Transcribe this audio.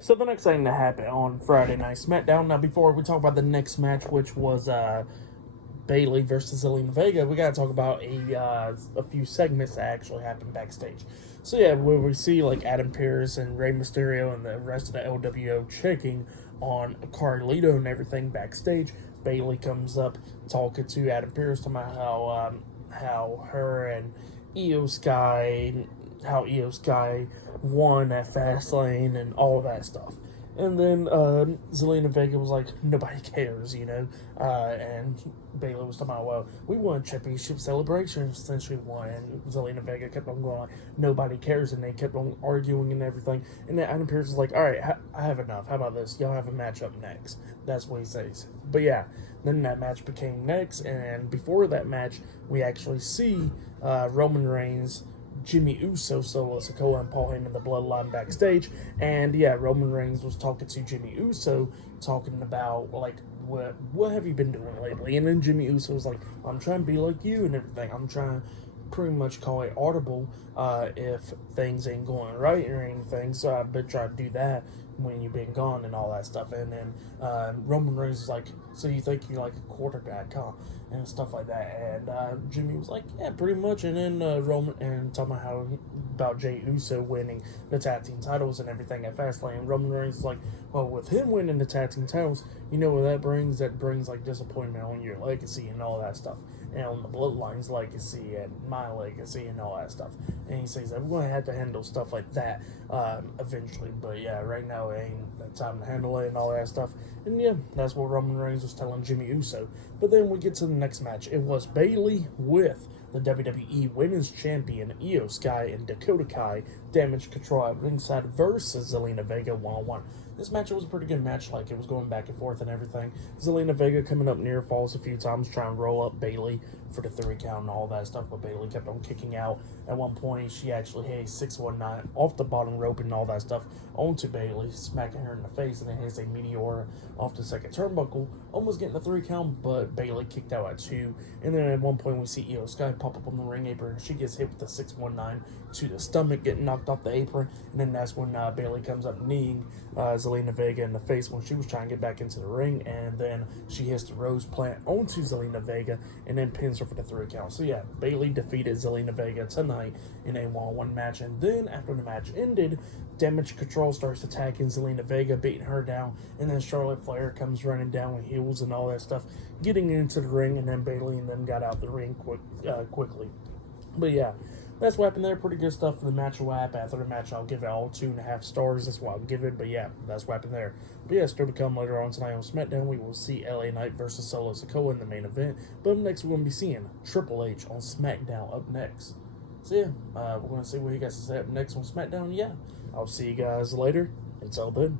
So the next thing that happened on Friday Night SmackDown. Now, before we talk about the next match, which was Bayley versus Zelina Vega, we gotta talk about a few segments that actually happened backstage. So yeah, where we see like Adam Pearce and Rey Mysterio and the rest of the LWO checking on Carlito and everything backstage. Bayley comes up talking to Adam Pearce, talking about how her and Io Sky how Io Sky won at Fastlane and all that stuff. And then Zelina Vega was like, nobody cares, and Bayley was talking about, well, we won a championship celebration since we won. And Zelina Vega kept on going, like, nobody cares. And they kept on arguing and everything. And then Adam Pearce was like, all right, I have enough. How about this? Y'all have a match up next. That's what he says. But yeah, then that match became next. And before that match, we actually see Roman Reigns, Jimmy Uso, Solo Sikoa, and Paul Heyman, the Bloodline backstage. And yeah, Roman Reigns was talking to Jimmy Uso, talking about like, what have you been doing lately? And then Jimmy Uso was like, I'm trying to be like you and everything. I'm trying to pretty much call it audible if things ain't going right or anything. So I've been trying to do that when you've been gone and all that stuff. And then Roman Reigns was like, so you think you're like a quarterback, huh? And stuff like that. And Jimmy was like, yeah, pretty much. And then Roman, and talking about Jey Uso winning the tag team titles and everything at Fastlane. Roman Reigns is like, well, with him winning the tag team titles, you know what that brings? That brings like disappointment on your legacy and all that stuff, and on the Bloodline's legacy and my legacy and all that stuff. And he says that we're going to have to handle stuff like that eventually. But yeah, right now it ain't the time to handle it and all that stuff. And yeah, that's what Roman Reigns was telling Jimmy Uso. But then we get to the next match. It was Bayley with the WWE Women's Champion Io Sky and Dakota Kai, Damage Control at ringside versus Zelina Vega 1-on-1. This match was a pretty good match, like it was going back and forth and everything. Zelina Vega coming up near falls a few times, trying to roll up Bayley for the 3 count and all that stuff, but Bayley kept on kicking out. At one point, she actually hit a 619 off the bottom rope and all that stuff onto Bayley, smacking her in the face, and then hits a meteor off the second turnbuckle, almost getting the 3 count, but Bayley kicked out at 2. And then at one point, we see Io Sky pop up on the ring apron. She gets hit with the 619 to the stomach, getting knocked off the apron, and then that's when Bayley comes up kneeing Zelina Vega in the face when she was trying to get back into the ring, and then she hits the rose plant onto Zelina Vega and then pins her for the 3 count. So yeah, Bayley defeated Zelina Vega tonight in a 1-on-1 match, and then after the match ended, Damage Control starts attacking Zelina Vega, beating her down, and then Charlotte Flair comes running down with heels and all that stuff, getting into the ring, and then Bayley and them got out the ring quickly. But yeah, that's what happened there. Pretty good stuff for the match. What happened after the match, I'll give it all 2.5 stars. That's what I'll give it. But yeah, that's what happened there. But yeah, still to come later on tonight on SmackDown. We will see LA Knight versus Solo Sikoa in the main event. But up next, we're going to be seeing Triple H on SmackDown up next. So yeah, we're going to see what he got to say up next on SmackDown. Yeah, I'll see you guys later. Until then.